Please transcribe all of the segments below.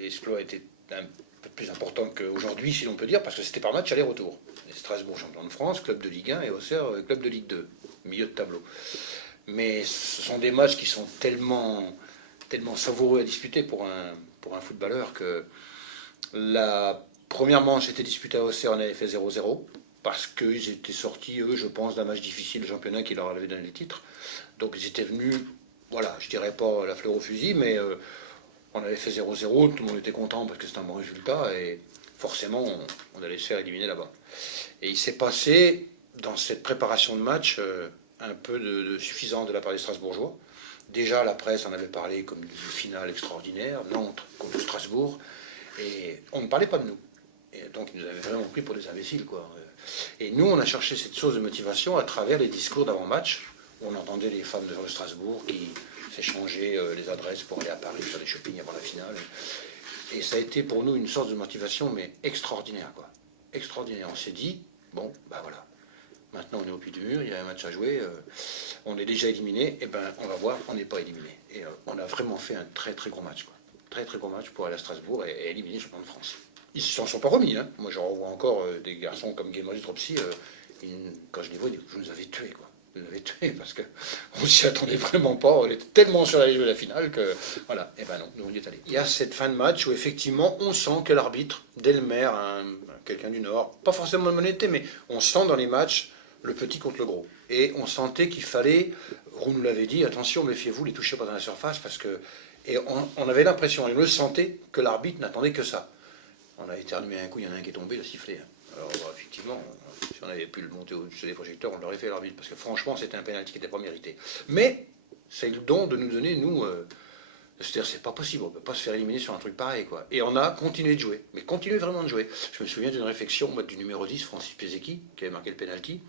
l'exploit était un peu plus important qu'aujourd'hui, si l'on peut dire, parce que c'était par match aller-retour. Strasbourg, champion de France, club de Ligue 1, et Auxerre, club de Ligue 2, milieu de tableau. Mais ce sont des matchs qui sont tellement savoureux à disputer pour un footballeur que la première manche était disputée à Auxerre, on avait fait 0-0, parce qu'ils étaient sortis, eux, je pense, d'un match difficile, le championnat qui leur avait donné le titre. Donc ils étaient venus, voilà, je dirais pas la fleur au fusil, mais on avait fait 0-0, tout le monde était content parce que c'était un bon résultat, et forcément, on allait se faire éliminer là-bas. Et il s'est passé, dans cette préparation de match, un peu de suffisant de la part des Strasbourgeois. Déjà, la presse en avait parlé comme d'une finale extraordinaire, Nantes contre Strasbourg, et on ne parlait pas de nous. Et donc, ils nous avaient vraiment pris pour des imbéciles, quoi. Et nous, on a cherché cette source de motivation à travers les discours d'avant-match. On entendait les femmes de Strasbourg qui s'échangeaient les adresses pour aller à Paris faire des shopping avant la finale. Et ça a été pour nous une source de motivation, mais extraordinaire, quoi. Extraordinaire. On s'est dit, bon, ben voilà. Maintenant, on est au pied du mur, il y a un match à jouer, on est déjà éliminé, et ben on va voir, on n'est pas éliminé. Et on a vraiment fait un très très gros match, quoi. Très très gros match pour aller à Strasbourg et éliminer le champion de France. Ils ne s'en sont pas remis, hein. Moi, je revois encore des garçons comme Guémon Dropsy, quand je les vois, ils disent, vous nous avez tués, quoi. Vous nous avez tués, parce qu'on s'y attendait vraiment pas, on était tellement sur la ligne de la finale que, voilà, et ben non, nous on y est allés. Il y a cette fin de match où effectivement, on sent que l'arbitre, Delmer, quelqu'un du Nord, pas forcément de honnêteté, mais on sent dans les matchs le petit contre le gros. Et on sentait qu'il fallait, Roux nous l'avait dit, attention, méfiez-vous, les touchez pas dans la surface, parce que... Et on avait l'impression, et on le sentait, que l'arbitre n'attendait que ça. On a éternué un coup, il y en a un qui est tombé, il a sifflé. Alors effectivement, si on avait pu le monter au-dessus des projecteurs, on l'aurait fait l'arbitre, parce que franchement, c'était un pénalty qui n'était pas mérité. Mais c'est le don de nous donner, nous... c'est-à-dire, c'est pas possible, on ne peut pas se faire éliminer sur un truc pareil, quoi. Et on a continué de jouer, mais continué vraiment de jouer. Je me souviens d'une réflexion du numéro 10, Francis Piasecki, qui avait marqué le penalty.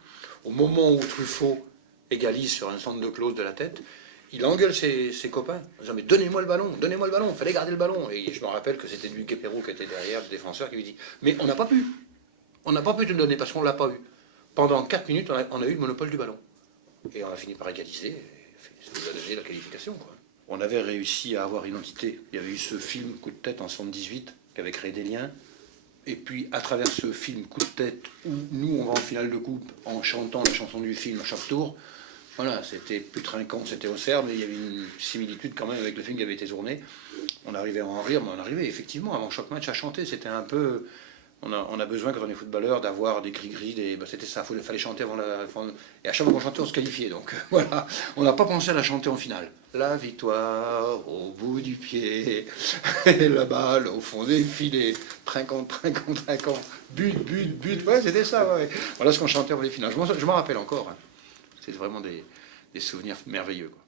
Au moment où Truffaut égalise sur un centre de close de la tête, il engueule ses copains, en disant, mais donnez-moi le ballon, il fallait garder le ballon. Et je me rappelle que c'était Louis Quépéro qui était derrière, le défenseur, qui lui dit, mais on n'a pas pu te le donner parce qu'on ne l'a pas eu. Pendant 4 minutes, on a eu le monopole du ballon. Et on a fini par égaliser, et ça nous a donné la qualification, quoi. On avait réussi à avoir une entité. Il y avait eu ce film Coup de tête en 78 qui avait créé des liens. Et puis à travers ce film Coup de tête, où nous on va en finale de coupe en chantant la chanson du film à chaque tour, voilà, c'était plus trinquant, c'était Auxerre, mais il y avait une similitude quand même avec le film qui avait été tourné. On arrivait à en rire, mais on arrivait effectivement avant chaque match à chanter. C'était un peu... On a besoin, quand on est footballeur, d'avoir des gris-gris, c'était ça, il fallait chanter avant la... Et à chaque fois qu'on chantait, on se qualifiait, donc voilà. On n'a pas pensé à la chanter en finale. La victoire au bout du pied, et la balle au fond des filets, trinquant, but, ouais, c'était ça, ouais. Voilà ce qu'on chantait avant les finales. Je m'en rappelle encore, hein. C'est vraiment des souvenirs merveilleux, quoi.